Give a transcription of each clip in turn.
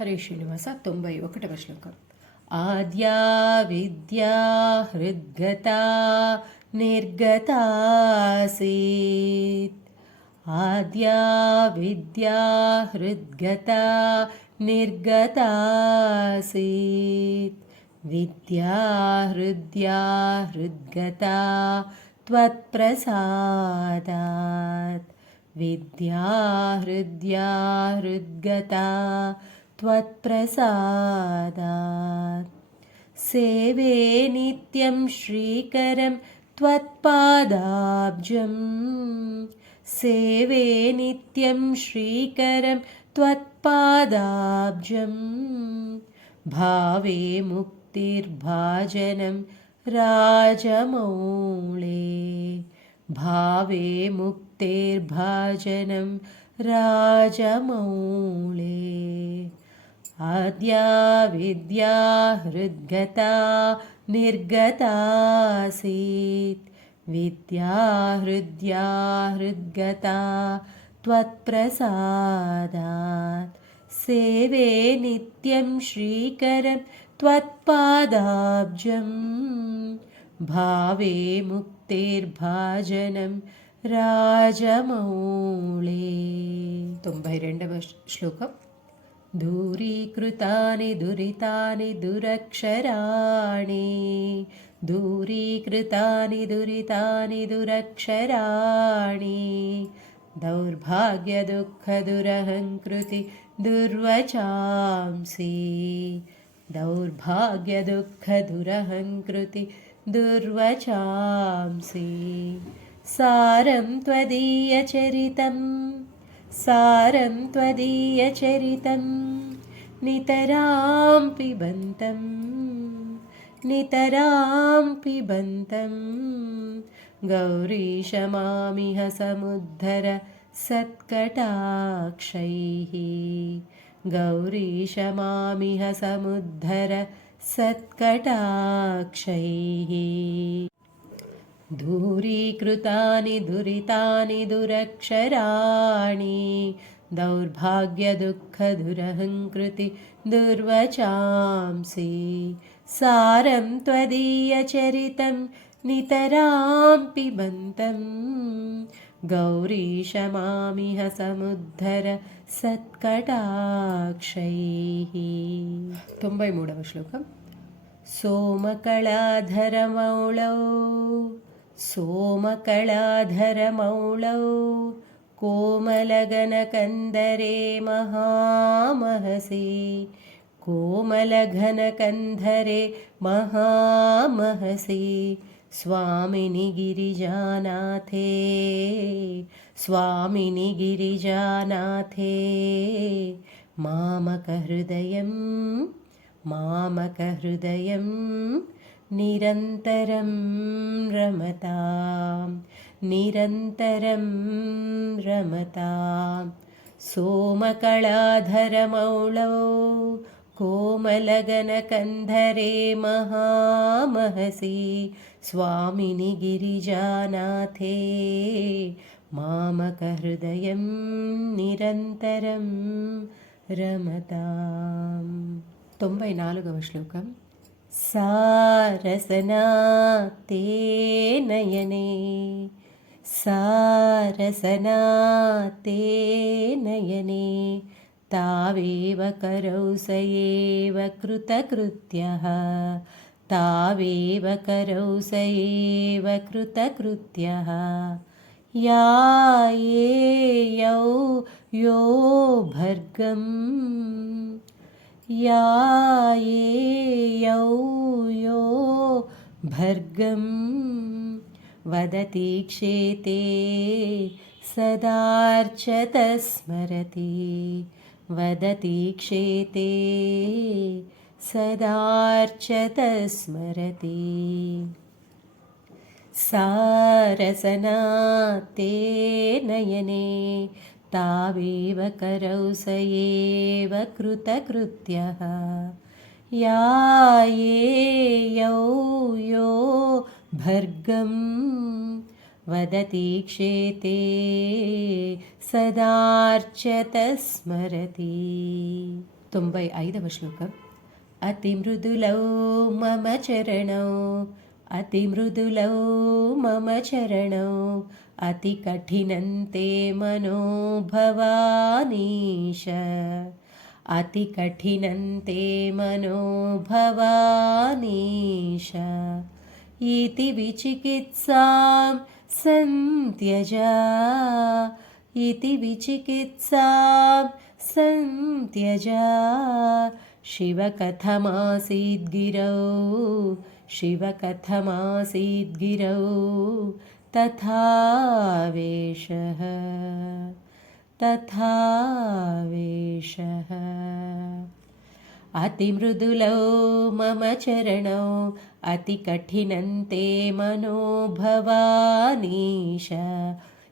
హరే శ్రీనివాస 91వ శ్లోకం. ఆద్యా విద్యా హృద్గతా నిర్గతాసీత్. ఆద్యా విద్యా హృద్గతా నిర్గతాసీత్. విద్యా హృద్యా హృద్గతా త్వత్ప్రసాదాత్. విద్యా హృద్యా హృద్గతా त्वत्प्रसादात्. सेवे नित्यं श्रीकरं त्वत्पादाब्जं. सेवे नित्यं श्रीकरं त्वत्पादाब्जं. भावे मुक्तिर्भाजनं राजमौळे. भावे मुक्तिर्भाजनं राजमौळे. आद्या विद्या हृद्गता निर्गतासीत्. विद्या हृद्या हृद्गता त्वत्प्रसादात्. सेवे नित्यं श्रीकरं त्वत्पादाब्जं. भावे मुक्तिर्भाजनं राजमौळे. 92వ శ్లోకం. दूरीकृतानि दुरितानि दुरक्षराणि. दूरीकृतानि दुरितानि दुरक्षराणि. दौर्भाग्यदुःखदुरहङ्कृति दुर्वचांसि. दौर्भाग्यदुःखदुरहङ्कृति दुर्वचांसि. सारं त्वदीयचरितं. सारं त्वदीयचरितं नितरां पिबन्तं. नितरां पिबन्तं. गौरीशमामिह समुद्धर सत्कटाक्षैः. गौरीशमामिह समुद्धर सत्कटाक्षैः. दूरीकृतानि दुरितानि दुरक्षराणि. दौर्भाग्यदुःखदुरहङ्कृति दुर्वचांसि. सारं त्वदीयचरितं नितरां पिबन्तं. गौरीशमामिह समुद्धर सत्कटाक्षैः. 93వ శ్లోకం. सोमकलाधरमौळौ. सोमकलाधरमौळौ कोमलघनकन्धरे महामहसि. कोमलघनकन्धरे महामहसि. स्वामिनि गिरिजानाथे. स्वामिनि गिरिजानाथे. मामकहृदयं. मामकहृदयं निरन्तरं रमतां. निरन्तरं रमतां. सोमकलाधरमौळौ कोमलघनकन्धरे महामहसि. स्वामिनि गिरिजानाथे. मामकहृदयं निरन्तरं रमताम्. 94వ శ్లోకం. सारसना ते नयने. सारसना ते नयने. तावेव करौ स एव कृतकृत्यः. तावेव करौ स एव कृतकृत्यः. या येयौ यो भर्गम्. या येयौ यो भर्गं. वदति क्षेते सदार्चत स्मरति. वदति क्षेते सदार्चत स्मरति. सारसना ते नयने. तावेव करौ स एव कृतकृत्यः. या येयौ यो भर्गं. वदति क्षेते सदार्चत स्मरति. 95వ శ్లోకం. అతిమృదులౌ మమ చరణౌ అతిమృదులౌ మమ చరణౌ అతి కఠినంతే మనోభవానీశ అతి కఠినంతే మనోభవానీశ ఇతి విచికిత్సాం సంత్యజా इति विचिकित्सां संत्यजा शिवकथमासीद्गिरौ शिवकथमासीद्गिरौ तथावेशः तथावेशः अतिमृदुलौ मम चरणौ अतिकठिनन्ते मनोभवानीश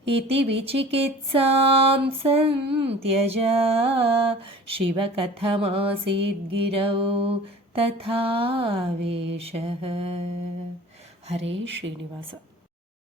इति विचिकित्सां संत्यजा शिवकथमासीद्गिरौ तथावेशः. हरे श्रीनिवास.